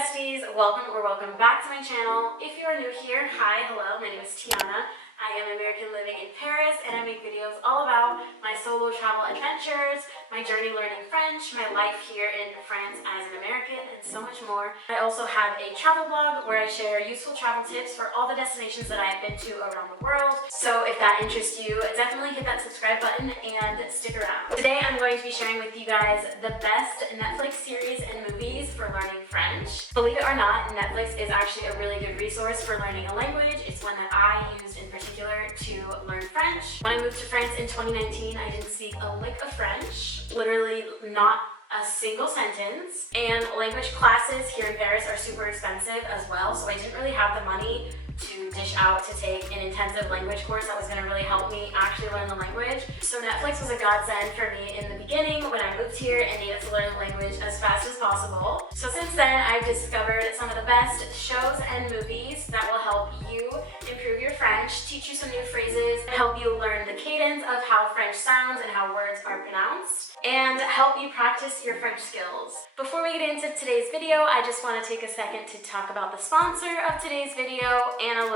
besties, welcome back to my channel. If you are new here, hi, hello, my name is Tiana. I am American living in Paris and I make videos all about my solo travel adventures, my journey learning French, my life here in France as an American, and so much more. I also have a travel blog where I share useful travel tips for all the destinations that I have been to around the world. So if that interests you, definitely hit that subscribe button and stick around. Today I'm going to be sharing with you guys the best Netflix series and movies for learning French. Believe it or not, Netflix is actually a really good resource for learning a language. It's one that I used in particular to learn French. When I moved to France in 2019, I didn't speak a lick of French, literally not a single sentence, and language classes here in Paris are super expensive as well, so I didn't really have the money to dish out to take an intensive language course that was going to really help me actually learn the language. So Netflix was a godsend for me in the beginning when I moved here and needed to learn the language as fast as possible. So since then, I've discovered some of the best shows and movies that will help you improve your French, teach you some new phrases, help you learn the cadence of how French sounds and how words are pronounced, and help you practice your French skills. Before we get into today's video, I just want to take a second to talk about the sponsor of today's video,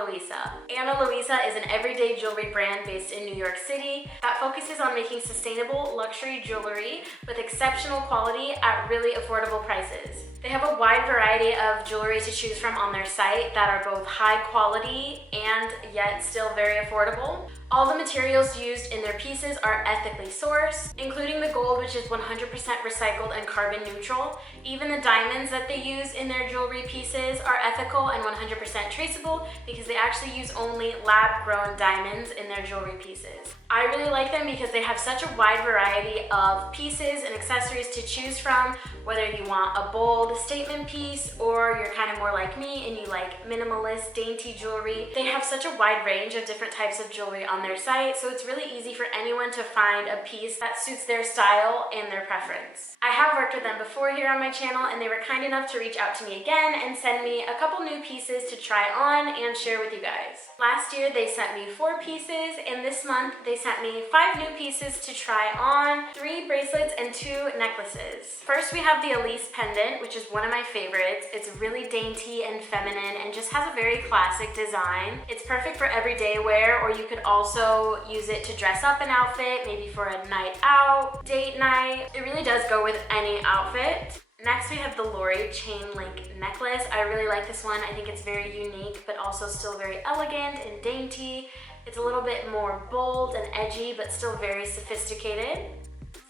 Luisa. Luisa is an everyday jewelry brand based in New York City that focuses on making sustainable luxury jewelry with exceptional quality at really affordable prices. They have a wide variety of jewelry to choose from on their site that are both high quality and yet still very affordable. All the materials used in their pieces are ethically sourced, including the gold, which is 100% recycled and carbon neutral. Even the diamonds that they use in their jewelry pieces are ethical and 100% traceable because they actually use only lab-grown diamonds in their jewelry pieces. I really like them because they have such a wide variety of pieces and accessories to choose from, whether you want a bold statement piece or you're kind of more like me and you like minimalist, dainty jewelry. They have such a wide range of different types of jewelry on their site, so it's really easy for anyone to find a piece that suits their style and their preference. I have worked with them before here on my channel and they were kind enough to reach out to me again and send me a couple new pieces to try on and share with you guys. Last year they sent me 4 pieces and this month they sent me 5 new pieces to try on, 3 bracelets and 2 necklaces. First we have the Elise pendant, which is one of my favorites. It's really dainty and feminine and just has a very classic design. It's perfect for everyday wear, or you could also use it to dress up an outfit, maybe for a night out, date night. It really does go with any outfit. Next we have the Loree chain link necklace. I really like this one. I think it's very unique but also still very elegant and dainty. It's a little bit more bold and edgy but still very sophisticated.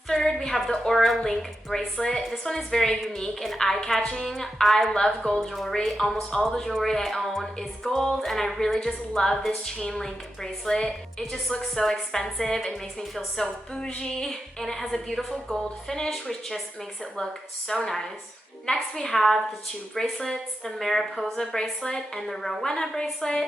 Third, we have the Aura Link bracelet. This one is very unique and eye-catching. I love gold jewelry. Almost all the jewelry I own is gold, and I really just love this chain link bracelet. It just looks so expensive. It makes me feel so bougie, and it has a beautiful gold finish, which just makes it look so nice. Next, we have the 2 bracelets, the Mariposa bracelet and the Rowena bracelet.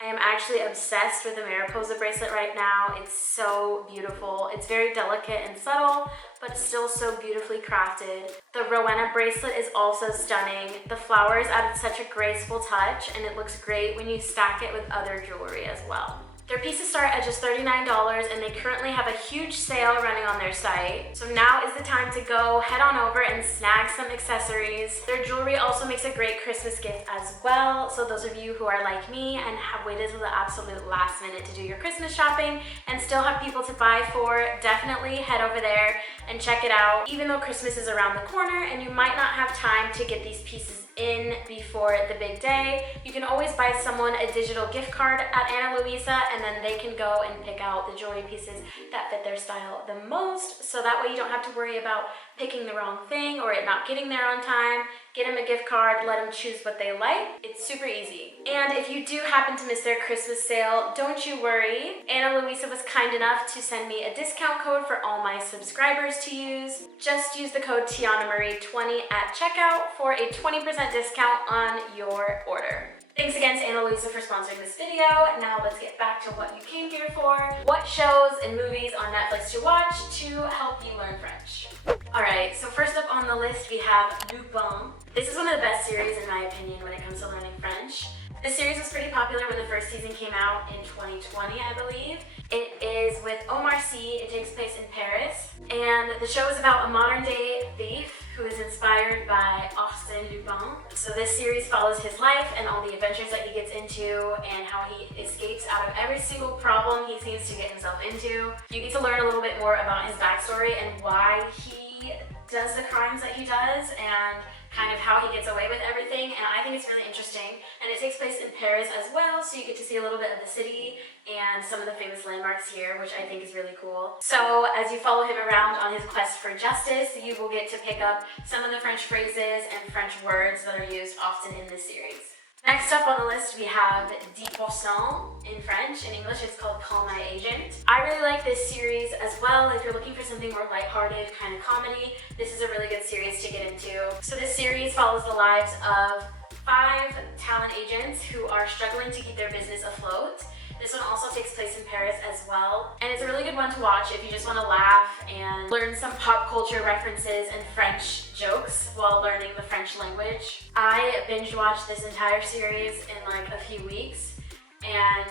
I am actually obsessed with the Mariposa bracelet right now. It's so beautiful. It's very delicate and subtle, but still so beautifully crafted. The Rowena bracelet is also stunning. The flowers added such a graceful touch, and it looks great when you stack it with other jewelry as well. Their pieces start at just $39 and they currently have a huge sale running on their site. So now is the time to go head on over and snag some accessories. Their jewelry also makes a great Christmas gift as well. So those of you who are like me and have waited till the absolute last minute to do your Christmas shopping and still have people to buy for, definitely head over there and check it out. Even though Christmas is around the corner and you might not have time to get these pieces in before the big day, you can always buy someone a digital gift card at Luisa, and then they can go and pick out the jewelry pieces that fit their style the most, so that way you don't have to worry about picking the wrong thing or it not getting there on time. Get them a gift card, let them choose what they like. It's super easy. And if you do happen to miss their Christmas sale, don't you worry. Luisa was kind enough to send me a discount code for all my subscribers to use. Just use the code TianaMarie20 at checkout for a 20% discount on your order. Thanks again to Luisa for sponsoring this video. Now let's get back to what you came here for. What shows and movies on Netflix to watch to help you learn French? Alright, so first up on the list we have Lupin. This is one of the best series in my opinion when it comes to learning French. This series was pretty popular when the first season came out in 2020, I believe. It is with Omar Sy. It takes place in Paris. And the show is about a modern day thief who is inspired by Arsène Lupin. So this series follows his life and all the adventures that he gets into and how he escapes out of every single problem he seems to get himself into. You get to learn a little bit more about his backstory and why he does the crimes that he does and kind of how he gets away with everything, and I think it's really interesting. And it takes place in Paris as well, so you get to see a little bit of the city and some of the famous landmarks here, which I think is really cool. So as you follow him around on his quest for justice, you will get to pick up some of the French phrases and French words that are used often in this series. Next up on the list, we have 10% in French. In English, it's called Call My Agent. I really like this series as well. If you're looking for something more lighthearted, kind of comedy, this is a really good series to get into. So this series follows the lives of 5 talent agents who are struggling to keep their business afloat. This one also takes place in Paris as well, and it's a really good one to watch if you just want to laugh and learn some pop culture references and French jokes while learning the French language. I binge watched this entire series in like a few weeks, and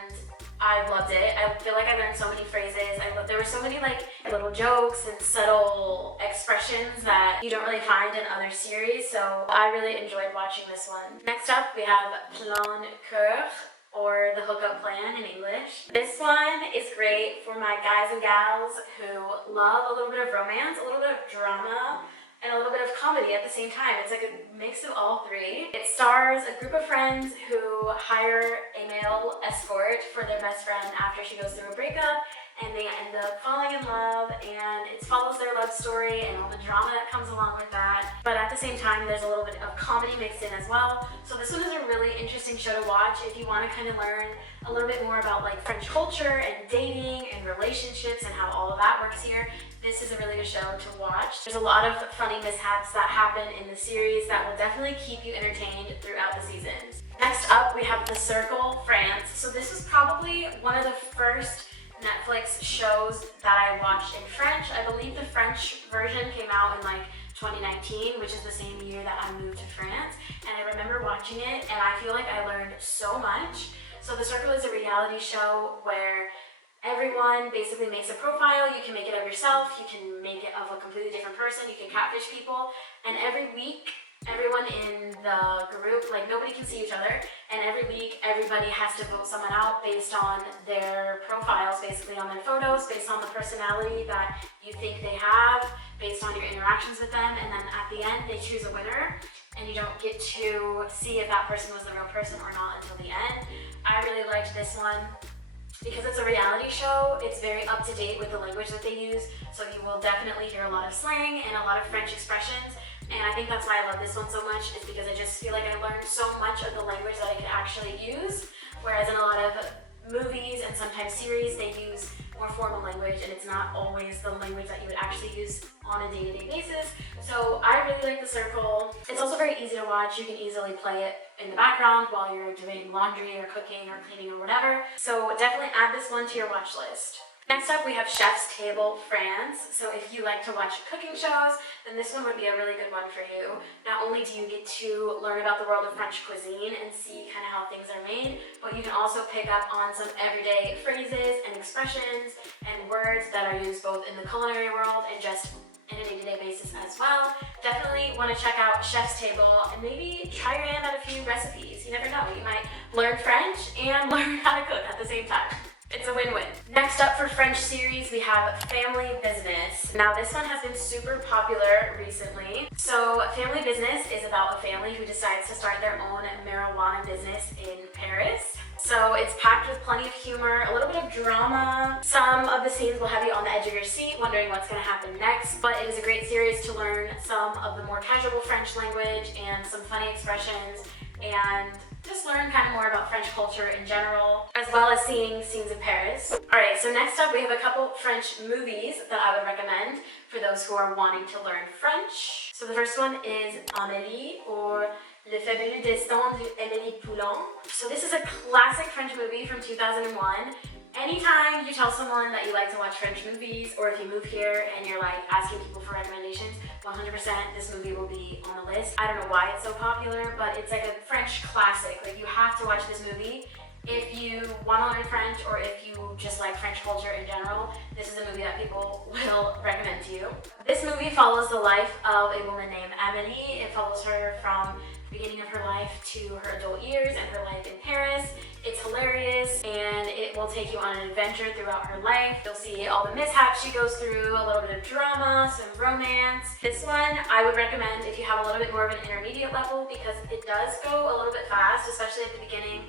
I loved it. I feel like I learned so many phrases. There were so many like little jokes and subtle expressions that you don't really find in other series, so I really enjoyed watching this one. Next up, we have Plan Cœur, or the hookup plan in English. This one is great for my guys and gals who love a little bit of romance, a little bit of drama, and a little bit of comedy at the same time. It's like a mix of all three. It stars a group of friends who hire a male escort for their best friend after she goes through a breakup, and they end up falling in love, and it follows their love story and all the drama that comes along with that. But at the same time, there's a little bit of comedy mixed in as well. So this one is a really interesting show to watch if you want to kind of learn a little bit more about like French culture and dating and relationships and how all of that works here. This is a really good show to watch. There's a lot of funny mishaps that happen in the series that will definitely keep you entertained throughout the seasons. Next up, we have The Circle, France. So this was probably one of the first Netflix shows that I watched in French. I believe the French version came out in like 2019, which is the same year that I moved to France. And I remember watching it, and I feel like I learned so much. So The Circle is a reality show where everyone basically makes a profile. You can make it of yourself, you can make it of a completely different person, you can catfish people, and every week everyone in the group, like nobody can see each other, and every week everybody has to vote someone out based on their profiles, basically on their photos, based on the personality that you think they have, based on your interactions with them, and then at the end they choose a winner, and you don't get to see if that person was the real person or not until the end. I really liked this one because it's a reality show. It's very up to date with the language that they use, so you will definitely hear a lot of slang and a lot of French expressions. And I think that's why I love this one so much, is because I just feel like I learned so much of the language that I could actually use, whereas in a lot of movies and sometimes series, they use more formal language, and it's not always the language that you would actually use on a day-to-day basis. So I really like The Circle. It's also very easy to watch. You can easily play it in the background while you're doing laundry or cooking or cleaning or whatever. So definitely add this one to your watch list. Next up, we have Chef's Table, France. So if you like to watch cooking shows, then this one would be a really good one for you. Not only do you get to learn about the world of French cuisine and see kind of how things are made, but you can also pick up on some everyday phrases and expressions and words that are used both in the culinary world and just in a day-to-day basis as well. Definitely want to check out Chef's Table and maybe try your hand at a few recipes. You never know, you might learn French and learn how to cook at the same time. It's a win-win. Next up for French series, we have Family Business. Now this one has been super popular recently. So Family Business is about a family who decides to start their own marijuana business in Paris. So it's packed with plenty of humor, a little bit of drama. Some of the scenes will have you on the edge of your seat wondering what's going to happen next, but it is a great series to learn some of the more casual French language and some funny expressions, and just learn kind of more about French culture in general, as well as seeing scenes in Paris. Alright, so next up we have a couple French movies that I would recommend for those who are wanting to learn French. So the first one is Amélie, or Le Fabuleux Destin d'Amélie Poulain. So this is a classic French movie from 2001. Anytime you tell someone that you like to watch French movies, or if you move here and you're like asking people for recommendations, 100% this movie will be on the list. I don't know why it's so popular, but it's like a French classic. Like, you have to watch this movie If you want to learn French or if you just like French culture in general, this is a movie that people will recommend to you. This movie follows the life of a woman named Amélie. It follows her from the beginning of her life to her adult years and her life in Paris. It's hilarious and it will take you on an adventure throughout her life. You'll see all the mishaps she goes through, a little bit of drama, some romance. This one I would recommend if you have a little bit more of an intermediate level because it does go a little bit fast, especially at the beginning.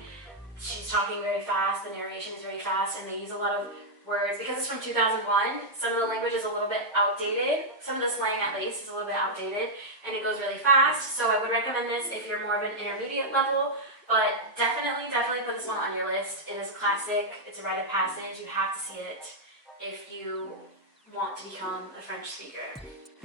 She's talking very fast, the narration is very fast, and they use a lot of words. Because it's from 2001, some of the language is a little bit outdated. Some of the slang, at least, is a little bit outdated, and it goes really fast. So I would recommend this if you're more of an intermediate level, but definitely put this one on your list. It is a classic. It's a rite of passage. You have to see it if you want to become a French speaker.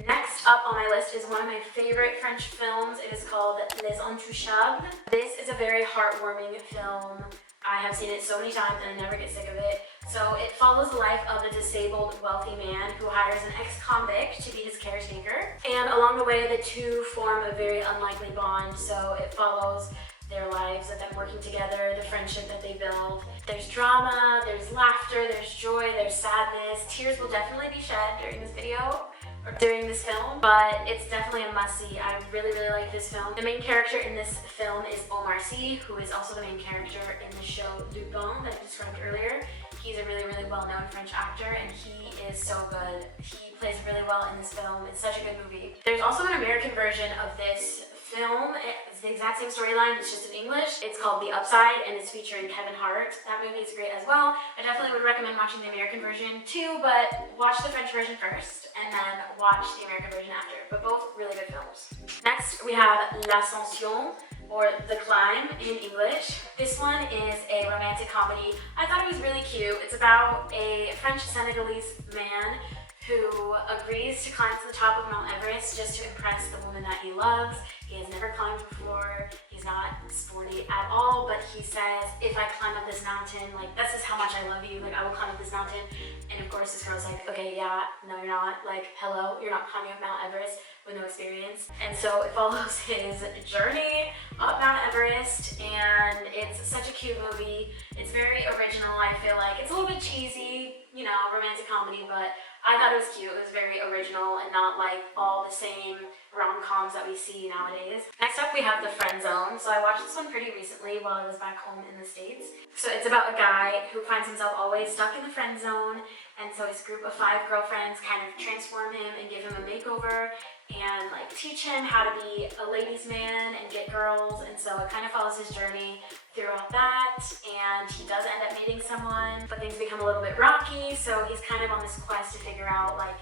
Next up on my list is one of my favorite French films. It is called Les Intouchables. This is a very heartwarming film. I have seen it so many times and I never get sick of it. So it follows the life of a disabled, wealthy man who hires an ex-convict to be his caretaker. And along the way, the two form a very unlikely bond. So it follows their lives of them working together, the friendship that they build. There's drama, there's laughter, there's joy, there's sadness. Tears will definitely be shed during this video, or during this film, but it's definitely a must-see. I really like this film. The main character in this film is Omar Sy, who is also the main character in the show Lupin that I described earlier. He's a really well-known French actor, and he is so good. He plays really well in this film. It's such a good movie. There's also an American version of this film. It's the exact same storyline, it's just in English. It's called The Upside and it's featuring Kevin Hart. That movie is great as well. I definitely would recommend watching the American version too, but watch the French version first and then watch the American version after. But both really good films. Next we have L'Ascension, or The Climb in English. This one is a romantic comedy. I thought it was really cute. It's about a French Senegalese man who agrees to climb to the top of Mount Everest just to impress the woman that he loves. He has never climbed before. He's not sporty at all, but he says, if I climb up this mountain, like, this is how much I love you, like, I will climb up this mountain. And of course this girl's like, okay, yeah, no you're not, like, hello, you're not climbing up Mount Everest with no experience. And so it follows his journey up Mount Everest, and it's such a cute movie. It's very original, I feel like. It's a little bit cheesy, you know, romantic comedy, but I thought it was cute. It was very original and not like all the same rom-coms that we see nowadays. Next up we have The Friend Zone. So I watched this one pretty recently while I was back home in the States. So it's about a guy who finds himself always stuck in the friend zone, and so his group of 5 girlfriends kind of transform him and give him a makeover and like teach him how to be a ladies' man and get girls. And so it kind of follows his journey throughout that, and he does end up meeting someone, but things become a little bit rocky, so he's kind of on this quest to figure out, like,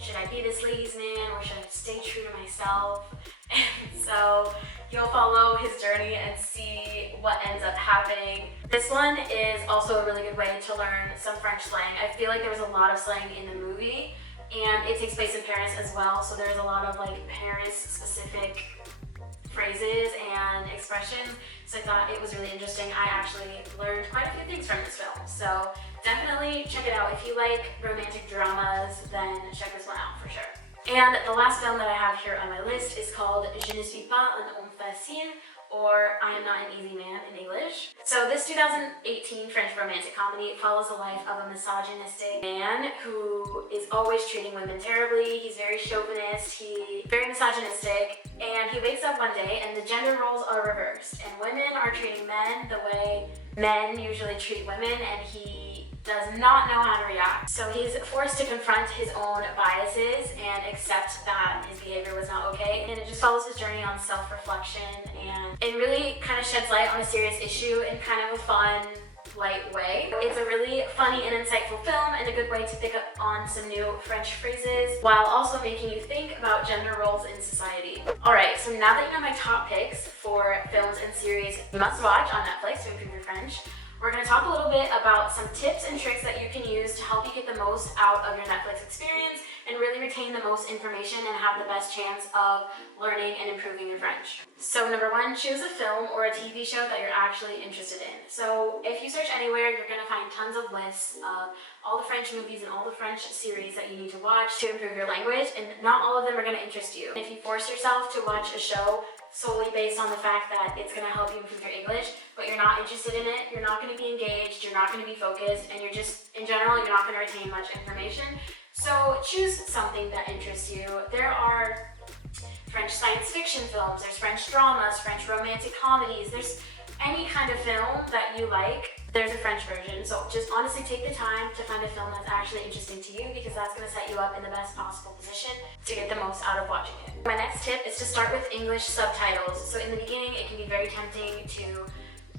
should I be this ladies' man or should I stay true to myself? And so you'll follow his journey and see what ends up happening. This one is also a really good way to learn some French slang. I feel like there was a lot of slang in the movie, and it takes place in Paris as well, so there's a lot of like Paris-specific phrases and expressions, so I thought it was really interesting. I actually learned quite a few things from this film, so definitely check it out. If you like romantic dramas, then check this one out for sure. And the last film that I have here on my list is called Je ne suis pas un homme facile, or I Am Not an Easy Man in English. So this 2018 French romantic comedy follows the life of a misogynistic man who is always treating women terribly. He's very chauvinist, he's very misogynistic, and he wakes up one day and the gender roles are reversed, and women are treating men the way men usually treat women, and he does not know how to react. So he's forced to confront his own biases and accept that his behavior was not okay. And it just follows his journey on self-reflection, and it really kind of sheds light on a serious issue in kind of a fun, light way. It's a really funny and insightful film and a good way to pick up on some new French phrases while also making you think about gender roles in society. Alright, so now that you know my top picks for films and series you must watch on Netflix to improve your French, we're going to talk a little bit about some tips and tricks that you can use to help you get the most out of your Netflix experience and really retain the most information and have the best chance of learning and improving your French. So number 1, choose a film or a TV show that you're actually interested in. So if you search anywhere, you're going to find tons of lists of all the French movies and all the French series that you need to watch to improve your language, and not all of them are going to interest you. If you force yourself to watch a show solely based on the fact that it's going to help you improve your English, but you're you're not interested in it, you're not going to be engaged, you're not going to be focused, and you're just, in general, you're not going to retain much information. So choose something that interests you. There are French science fiction films, there's French dramas, French romantic comedies, there's any kind of film that you like. There's a French version, so just honestly take the time to find a film that's actually interesting to you, because that's going to set you up in the best possible position to get the most out of watching it. My next tip is to start with English subtitles. So in the beginning, it can be very tempting to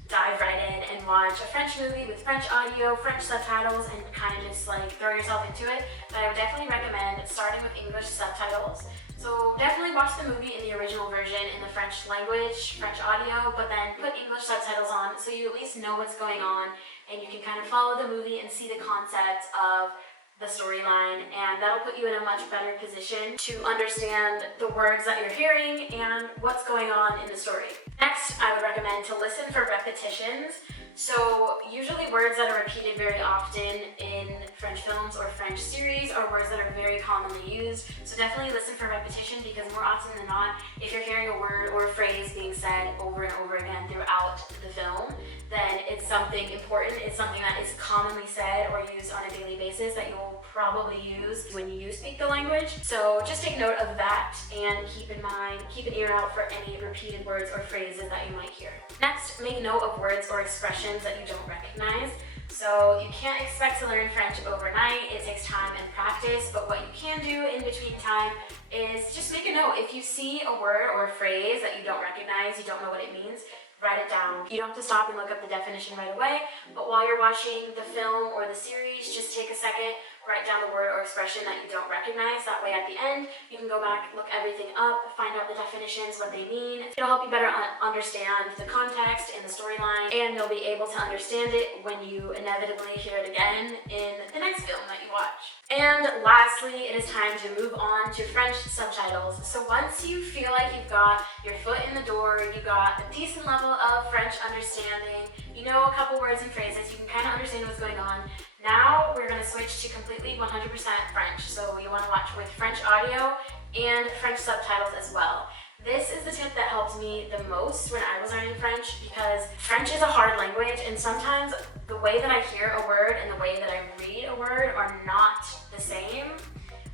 dive right in and watch a French movie with French audio, French subtitles, and kind of just like throw yourself into it. But I would definitely recommend starting with English subtitles. So definitely watch the movie in the original version in the French language, French audio, but then put English subtitles on so you at least know what's going on and you can kind of follow the movie and see the concept of the storyline, and that'll put you in a much better position to understand the words that you're hearing and what's going on in the story. Next, I would recommend to listen for repetitions. So usually words that are repeated very often in French films or French series are words that are very commonly used. So definitely listen for repetition, because more often than not, if you're hearing a word or a phrase being said over and over again throughout the film, then it's something important. It's something that is commonly said or used on a daily basis that you will probably use when you speak the language. So just take note of that and keep in mind, keep an ear out for any repeated words or phrases that you might hear. Next, make note of words or expressions that you don't recognize. So you can't expect to learn French overnight. It takes time and practice, but what you can do in between time is just make a note. If you see a word or a phrase that you don't recognize, you don't know what it means, write it down. You don't have to stop and look up the definition right away, but while you're watching the film or the series, just take a second, write down the word or expression that you don't recognize. That way at the end, you can go back, look everything up, find out the definitions, what they mean. It'll help you better understand the context and the storyline, and you'll be able to understand it when you inevitably hear it again in the next film that you watch. And lastly, it is time to move on to French subtitles. So once you feel like you've got your foot in the door, you got a decent level of French understanding, you know a couple words and phrases, you can kind of understand what's going on. Now we're going to switch to completely 100% French. So you want to watch with French audio and French subtitles as well. This is the tip that helped me the most when I was learning French, because French is a hard language, and sometimes the way that I hear a word and the way that I read a word are not the same.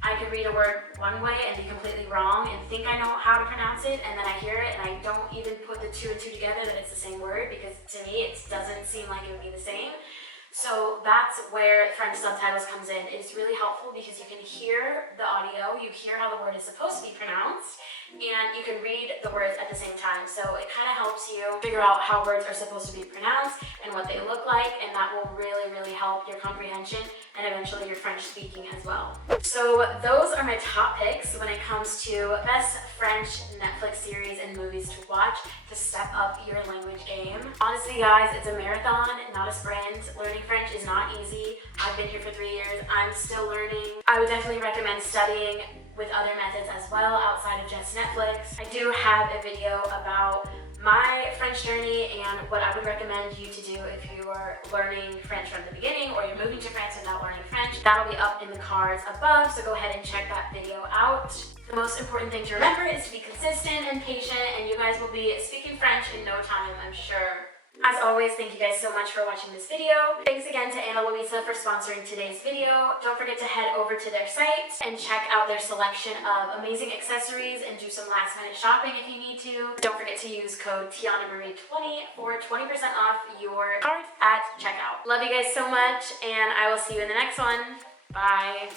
I could read a word one way and be completely wrong and think I know how to pronounce it, and then I hear it and I don't even put the two and two together that it's the same word, because to me it doesn't seem like it would be the same. So that's where French subtitles comes in. It's really helpful because you can hear the audio, you hear how the word is supposed to be pronounced, and you can read the words at the same time. So it kind of helps you figure out how words are supposed to be pronounced and what they look like, and that will really, really help your comprehension and eventually your French speaking as well. So those are my top picks when it comes to best French Netflix series and movies to watch to step up your language game. Honestly guys, it's a marathon, not a sprint. Learning French is not easy. I've been here for 3 years. I'm still learning. I would definitely recommend studying with other methods as well outside of just Netflix. I do have a video about my French journey and what I would recommend you to do if you are learning French from the beginning or you're moving to France without learning French. That'll be up in the cards above, so go ahead and check that video out. The most important thing to remember is to be consistent and patient, and you guys will be speaking French in no time, I'm sure. As always, thank you guys so much for watching this video. Thanks again to Luisa for sponsoring today's video. Don't forget to head over to their site and check out their selection of amazing accessories and do some last minute shopping if you need to. Don't forget to use code TianaMarie20 for 20% off your cart at checkout. Love you guys so much, and I will see you in the next one. Bye.